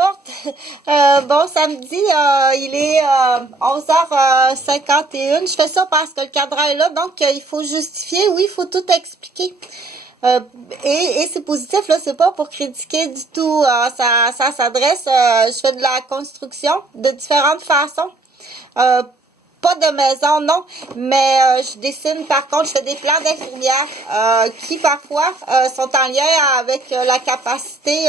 porte. Bon samedi, il est 11h51. Je fais ça parce que le cadran est là, donc il faut justifier. Oui, il faut tout expliquer. Et c'est positif, là, c'est pas pour critiquer du tout. Ça s'adresse, je fais de la construction de différentes façons. Pas de maison, non, mais je dessine, par contre, je fais des plans d'infirmières qui, parfois, sont en lien avec la capacité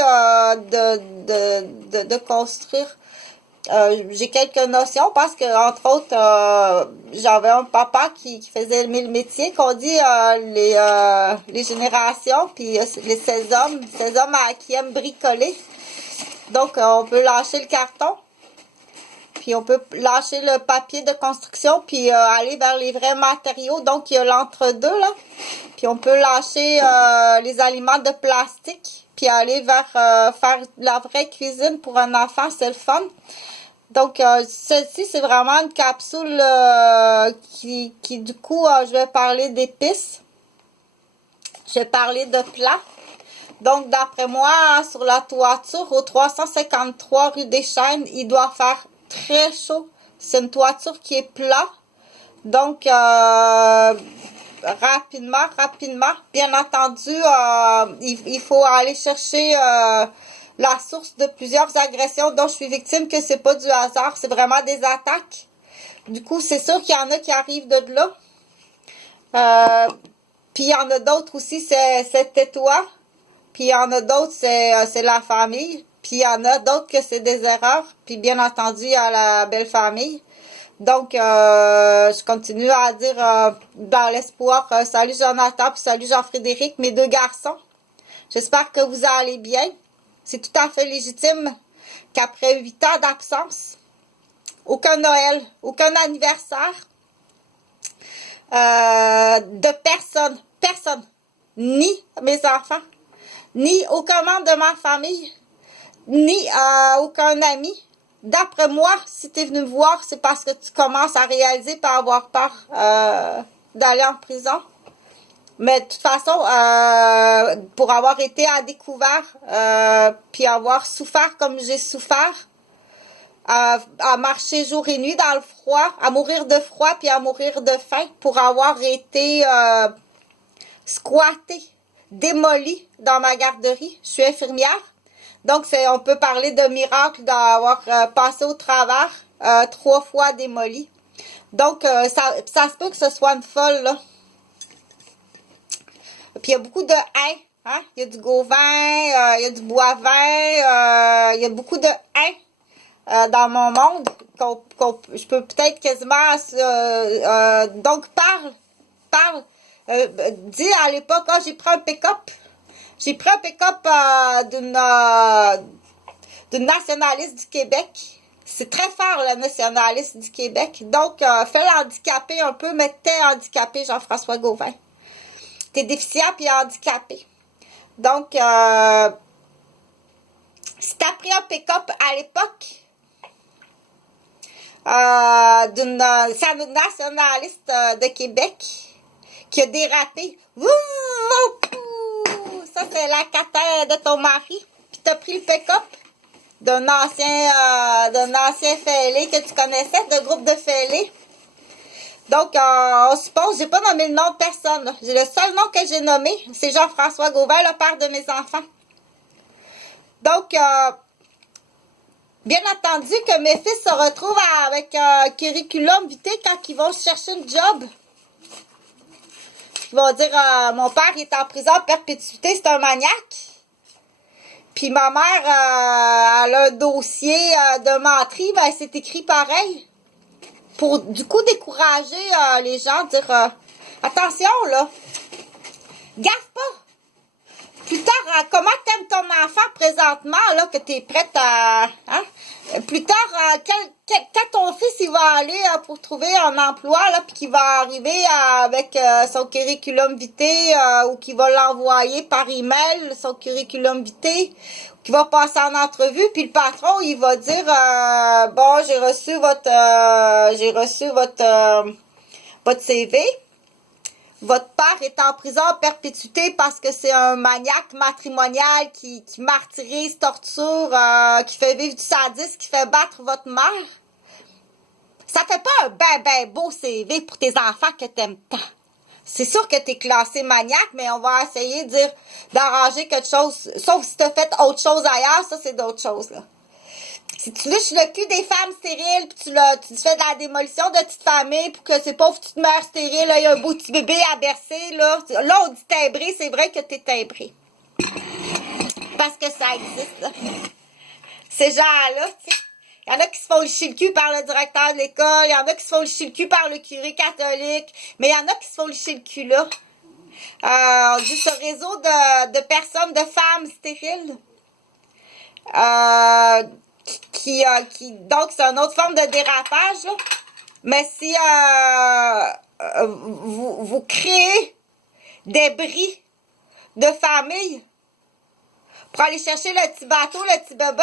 de construire. J'ai quelques notions parce que, entre autres, j'avais un papa qui faisait le métier, qu'on dit les générations, puis ces hommes qui aiment bricoler. Donc, on peut lâcher le carton. Puis on peut lâcher le papier de construction, puis aller vers les vrais matériaux. Donc, il y a l'entre-deux, là. Puis on peut lâcher les aliments de plastique, puis aller vers faire la vraie cuisine pour un enfant, c'est le fun. Donc, celle-ci, c'est vraiment une capsule qui du coup, je vais parler d'épices. Je vais parler de plats. Donc, d'après moi, sur la toiture, au 353 rue des Chênes, il doit faire très chaud. C'est une toiture qui est plat. Donc, rapidement, bien entendu, il faut aller chercher la source de plusieurs agressions dont je suis victime, que c'est pas du hasard, c'est vraiment des attaques. Du coup, c'est sûr qu'il y en a qui arrivent de là. Puis, il y en a d'autres aussi, c'est tais-toi. Puis, il y en a d'autres, c'est la famille. Puis, il y en a d'autres que c'est des erreurs. Puis, bien entendu, il y a la belle famille. Donc, je continue à dire dans l'espoir, salut Jonathan, puis salut Jean-Frédéric, mes deux garçons. J'espère que vous allez bien. C'est tout à fait légitime qu'après 8 ans d'absence, aucun Noël, aucun anniversaire, de personne, ni mes enfants, ni aucun membre de ma famille, ni aucun ami. D'après moi, si tu es venu me voir, c'est parce que tu commences à réaliser par avoir peur d'aller en prison. Mais de toute façon, pour avoir été à découvert, puis avoir souffert comme j'ai souffert, à marcher jour et nuit dans le froid, à mourir de froid, puis à mourir de faim, pour avoir été squattée, démolie dans ma garderie. Je suis infirmière. Donc, on peut parler de miracle d'avoir passé au travers 3 fois démoli. Donc, ça se peut que ce soit une folle, là. Puis, il y a beaucoup de haies. Hein? Il y a du Gauvin, il y a du Boivin, il y a beaucoup de haies dans mon monde. Je peux peut-être quasiment... donc, parle. Dis à l'époque, j'ai pris un pick-up. J'ai pris un pick-up d'une nationaliste du Québec. C'est très fort, le nationaliste du Québec. Donc, fais l'handicapé un peu, mais t'es handicapé, Jean-François Gauvin. T'es déficient puis handicapé. Donc, si t'as pris un pick-up à l'époque d'une nationaliste de Québec qui a dérapé, ça, c'est la cata de ton mari. Puis t'as pris le pick-up d'un ancien fêlé que tu connaissais, de groupe de fêlés. Donc, on suppose, j'ai pas nommé le nom de personne. Là. Le seul nom que j'ai nommé, c'est Jean-François Gauvin, le père de mes enfants. Donc, bien entendu que mes fils se retrouvent avec un curriculum vitae quand ils vont chercher une job. Ils vont dire, mon père est en prison à perpétuité, c'est un maniaque. Puis ma mère, elle a un dossier de menterie, ben c'est écrit pareil. Pour, du coup, décourager les gens, dire, attention, là, gaffe pas. Plus tard, comment t'aimes ton enfant présentement, là, que t'es prête à... Hein? Plus tard, quand ton fils, il va aller pour trouver un emploi, là, puis qu'il va arriver avec son curriculum vitae, ou qu'il va l'envoyer par email, son curriculum vitae, ou qu'il va passer en entrevue, puis le patron, il va dire, bon, j'ai reçu votre CV. Votre père est en prison à perpétuité parce que c'est un maniaque matrimonial qui martyrise, torture, qui fait vivre du sadisme, qui fait battre votre mère. Ça fait pas un ben beau CV pour tes enfants que t'aimes tant. C'est sûr que t'es classé maniaque, mais on va essayer de dire d'arranger quelque chose. Sauf si t'as fait autre chose ailleurs, ça c'est d'autres choses, là. Si tu lèches le cul des femmes stériles, puis tu fais de la démolition de petites familles pour que ces pauvres petites mères stériles, là, il y a un beau petit bébé à bercer, là. Là, on dit timbré, c'est vrai que t'es timbré. Parce que ça existe, là. Ces gens-là, tu sais. Il y en a qui se font licher le cul par le directeur de l'école, il y en a qui se font licher le cul par le curé catholique, mais il y en a qui se font licher le cul, là. On dit ce réseau de personnes, de femmes stériles. Donc, c'est une autre forme de dérapage, là. Mais si vous créez des bris de famille pour aller chercher le petit bateau, le petit bébé,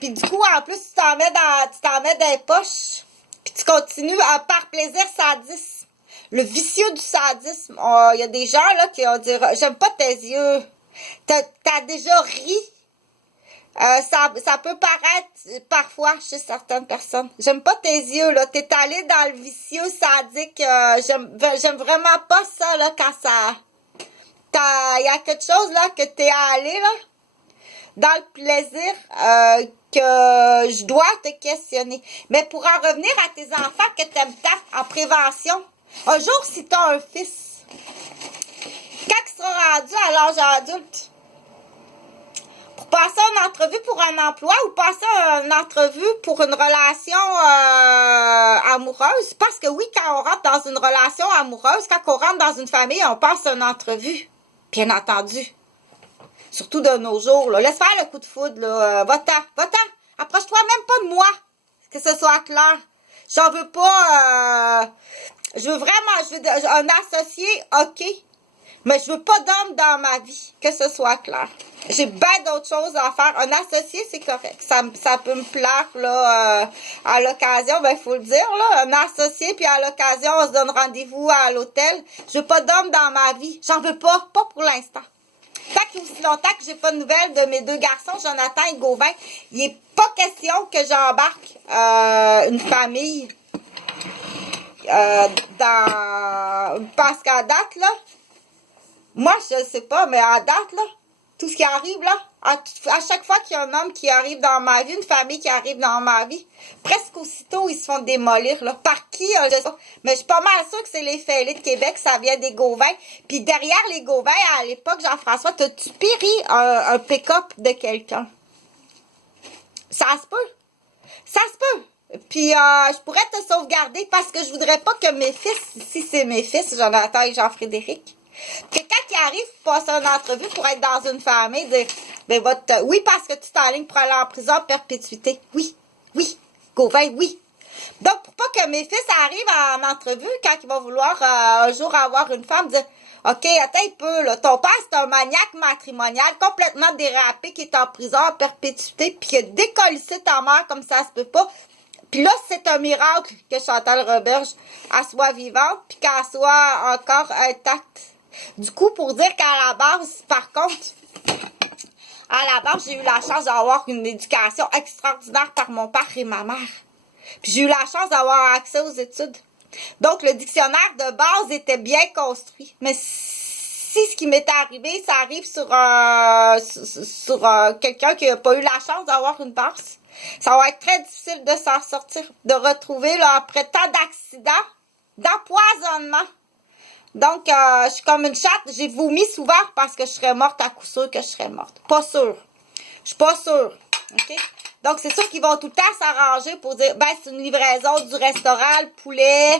puis du coup, en plus, tu t'en mets dans les poches, puis tu continues par plaisir sadisme. Le vicieux du sadisme. Il y a des gens, là, qui vont dire, j'aime pas tes yeux. T'as déjà ri. Ça peut paraître parfois chez certaines personnes. J'aime pas tes yeux, là. T'es allé dans le vicieux sadique. J'aime vraiment pas ça, là, quand ça... Il y a quelque chose, là, que t'es allé, là, dans le plaisir, que je dois te questionner. Mais pour en revenir à tes enfants que t'aimes tant en prévention, un jour, si t'as un fils, quand il sera rendu à l'âge adulte, pour passer une entrevue pour un emploi ou passer une entrevue pour une relation amoureuse, parce que oui, quand on rentre dans une relation amoureuse, quand on rentre dans une famille, on passe une entrevue, bien entendu. Surtout de nos jours, là. Laisse faire le coup de foudre, là. Va-t'en. Approche-toi même pas de moi. Que ce soit clair. J'en veux pas, je veux un associé, ok. Mais je veux pas d'homme dans ma vie. Que ce soit clair. J'ai bien d'autres choses à faire. Un associé, c'est correct. Ça peut me plaire, là, à l'occasion. Ben, faut le dire, là. Un associé, puis à l'occasion, on se donne rendez-vous à l'hôtel. Je veux pas d'homme dans ma vie. J'en veux pas. Pas pour l'instant. Tant qu'il y a aussi longtemps que j'ai pas de nouvelles de mes deux garçons, Jonathan et Gauvin, il n'est pas question que j'embarque une famille parce qu'à date, là, moi, je sais pas, mais à date, là, tout ce qui arrive, là, à chaque fois qu'il y a un homme qui arrive dans ma vie, une famille qui arrive dans ma vie, presque aussitôt, ils se font démolir, là. Par qui, je sais pas. Mais je suis pas mal sûre que c'est les Fêlés de Québec, ça vient des Gauvins. Puis derrière les Gauvins, à l'époque, Jean-François, t'as-tu péri un pick-up de quelqu'un? Ça se peut. Ça se peut. Puis je pourrais te sauvegarder parce que je voudrais pas que mes fils, si c'est mes fils, Jonathan et Jean-Frédéric, que quand ils arrivent pour passer une entrevue pour être dans une famille, dire, ben, oui, parce que tu t'enlignes pour aller en prison à perpétuité. Oui, Gauvin, oui. Donc, pour pas que mes fils arrivent en entrevue, quand ils vont vouloir un jour avoir une femme, dire, OK, attends un peu, là, ton père, c'est un maniaque matrimonial complètement dérapé qui est en prison à perpétuité, puis qui a décollissé ta mère comme ça se peut pas. Puis là, c'est un miracle que Chantal Roberge, elle soit vivante, puis qu'elle soit encore intacte. Du coup, pour dire qu'à la base, par contre, à la base, j'ai eu la chance d'avoir une éducation extraordinaire par mon père et ma mère. Puis j'ai eu la chance d'avoir accès aux études. Donc, le dictionnaire de base était bien construit. Mais si ce qui m'est arrivé, ça arrive sur quelqu'un qui n'a pas eu la chance d'avoir une base, ça va être très difficile de s'en sortir, de retrouver, là, après tant d'accidents, d'empoisonnement. Donc, je suis comme une chatte. J'ai vomi souvent parce que je serais morte, à coup sûr que je serais morte. Pas sûre. Je suis pas sûre. OK? Donc, c'est sûr qu'ils vont tout le temps s'arranger pour dire, ben, c'est une livraison du restaurant, le poulet.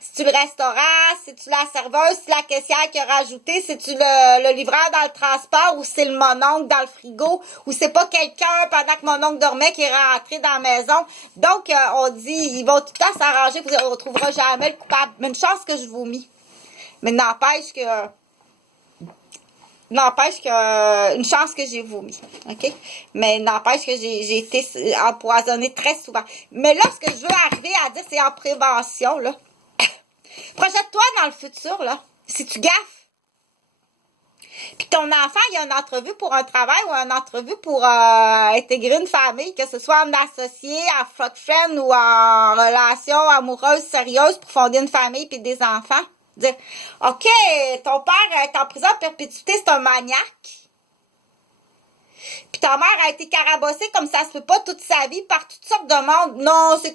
C'est-tu le restaurant? C'est-tu la serveuse? C'est la caissière qui a rajouté? C'est-tu le livreur dans le transport? Ou c'est le mononcle dans le frigo? Ou c'est pas quelqu'un, pendant que mon oncle dormait, qui est rentré dans la maison? Donc, on dit, ils vont tout le temps s'arranger pour dire, on ne trouvera jamais le coupable. Mais une chance que je vomis. Mais n'empêche que n'empêche que, une chance que j'ai vomi, OK? Mais n'empêche que j'ai été empoisonnée très souvent. Mais là, ce que je veux arriver à dire, c'est en prévention, là. Projette-toi dans le futur, là. Si tu gaffes, puis ton enfant, il y a une entrevue pour un travail ou une entrevue pour intégrer une famille, que ce soit en associé, en fuck friend ou en relation amoureuse sérieuse pour fonder une famille puis des enfants. Dire, OK, ton père est en prison à perpétuité, c'est un maniaque. Puis ta mère a été carabossée comme ça se peut pas toute sa vie par toutes sortes de monde. Non, c'est